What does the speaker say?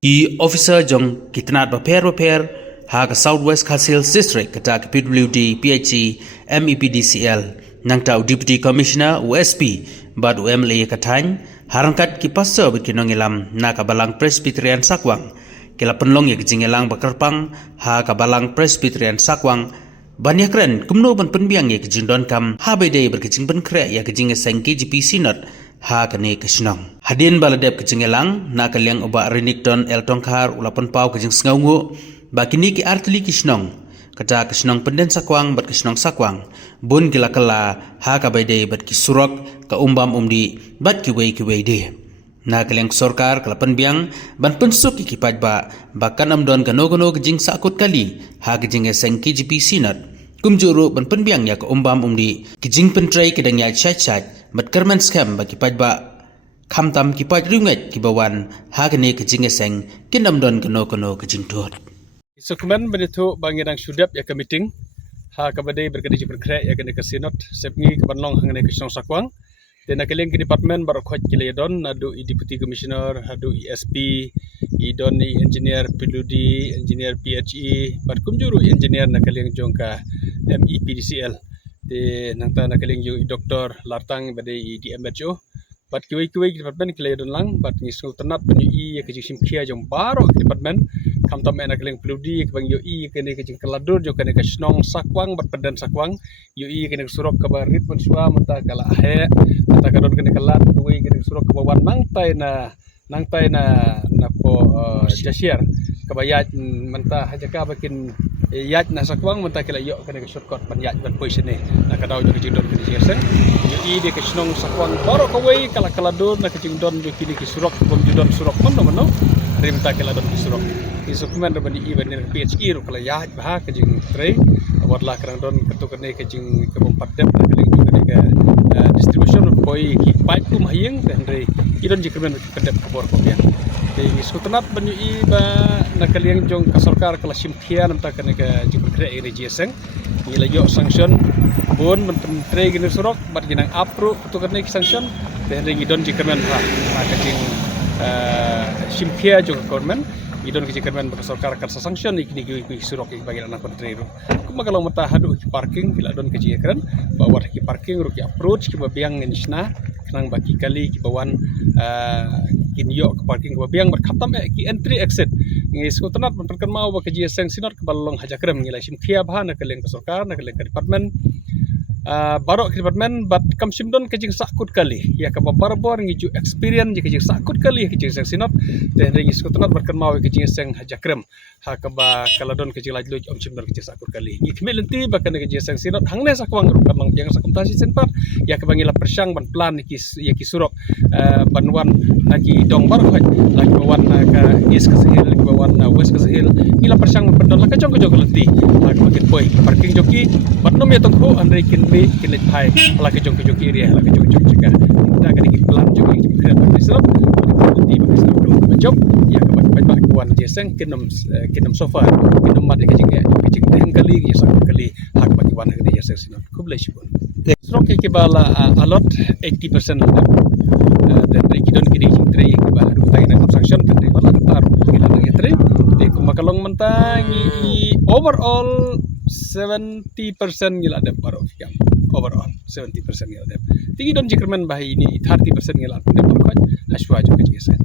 Ki officer jong kitnat repair ha ka Southwest Khasils District kata ka PWD PHC MEPDCL nang tau Deputy Commissioner USP bad UMLA katany harangkat ki pastor bikinong ilam na kabalang Presbyterian Sakwang kila penlong ya kijingelang bakarpang ha kabalang Presbyterian Sakwang banyak keren kumno ban penbiang ya kijindon kam ha bedai berkijing penkre ya kijinge sengki GP Synod ha kane kisnong hadin baladep kijingelang na kalyang oba Renikton El Tongkar ulapan pau kijing sengaungu bakini ki artli kisnong kata kisnong penden Sakwang bat kisnong Sakwang bun gila kala ha ka bedai bat kisurok ka umbam umdi bat kiwei de na kalyang sorkar kalapan biang ban pensuk ikipaj ba bakan amdon kanogono kijing sakut kali ha kijing sengki GP Synod kumjuru ban penbiang ya ka umbam umdi kijing pentrai kedang ya chat bat kerman scam bagi paj ba khamtam kipaj ringet kibawan ha kene kijing seng kinam don kano kijing tot Sukuman benitu bangirang sudap ya ke meeting ha kabade berkedi berkrek ya kene ke Synod sepngi ke banlong hangane ke Sakwang dan akaleng ke department baru khoj kiledon adu deputy commissioner adu ESP idon engineer PWD engineer PHE bar kumjuru engineer nakaleng jongka MEPDCL de nangta nakaleng yo doktor lartang bade DMHO bat kiwei department kiledon lang bat ngisul tenat penyu ya ke jisim kia jong baru department kam tam ena keleng peludi ke bang yoi kene ke keladur jo kene ke Snong Sakwang bat pedan Sakwang yoi kene surok ke barit mensua menta kala ahe menta kadon kene kelat kuwi kene surok ke bawan nangtai na po jasier ke bayat menta hajaka bakin yat na Sakwang menta kala yo kene ke shortcut ban yat ban poison ne na kadau jo ke jidon kene jesen yoi de ke Snong Sakwang baru kuwi kala keladur na ke jidon jo kini ke surok bom jidon surok mono rimta kala don surok isukuman rabani iban ni PHE ro kala ya bah ke jing trei wadlah kerang don ketukane ke jing ke bompadep kali juga ke distribution koi ki pipe kum hayeng dan rei idon jikmen ke pedep kabor kopian de isukutanat banyu iba nakaliang jong ka sarkar kala simkhia namta kane ke jing kre ri jeseng ila yo sanction bon menteri gini surok bat ginang approve ketukane ki sanction dan rei idon jikmen ha ke jing simkhia jong government idon kejikan berkasarkar karsa sanction ikni ki surok ik bagi anak menteri ru kumagalau mata hadu ki parking bila don kejikan bawa ki parking ru ki approach ki babiang nisna kenang baki kali ki bawan kinyo ke parking ki babiang berkhatam ki entry exit ngis ko tanat perkan mau ba keji seng Synod ke balong hajakrem ngilai sim khia bahana ke leng kasarkar na ke leng department barok ke department bat kam simdon kejing sakut kali ya ka barbor ngiju experience je kejing sakut kali kejing seng Synod dan ringi skutanat berkan mau kejing seng hajakrem ha ka ba kaladon kejing lajlo om simdon kejing sakut kali ngikmel lenti bakan kejing seng Synod hangne sakwang ru kamang yang sakumtasi senpat ya ka bangila persang ban plan ya ki surok banwan lagi dong baru lagi bawan ka is ka sehil bawan west ka sehil ila persang pendon la ka jong lenti ha ka bakin boy parking joki bat nom ya tongko andre kin be kinet pai ala ke jong area ala ke jong jaga kita akan ikut pelan juga ikut kira berserap di berserap kalau job ya ke banyak kawan jeseng kinom sofa kinom mad ke jing teng kali ya sak kali hak bagi wan ke jeseng Synod kublai syukun stroke ke bala alot 80% dan rekidon kini jing tre ke bala du tai na sanction dan bala tar gila nang tre de kumakalong mentangi overall 70% gila ada baru kiam overall 70% gila ada tinggi don jikerman bahi ini 30% gila ada baru haswa juga jisen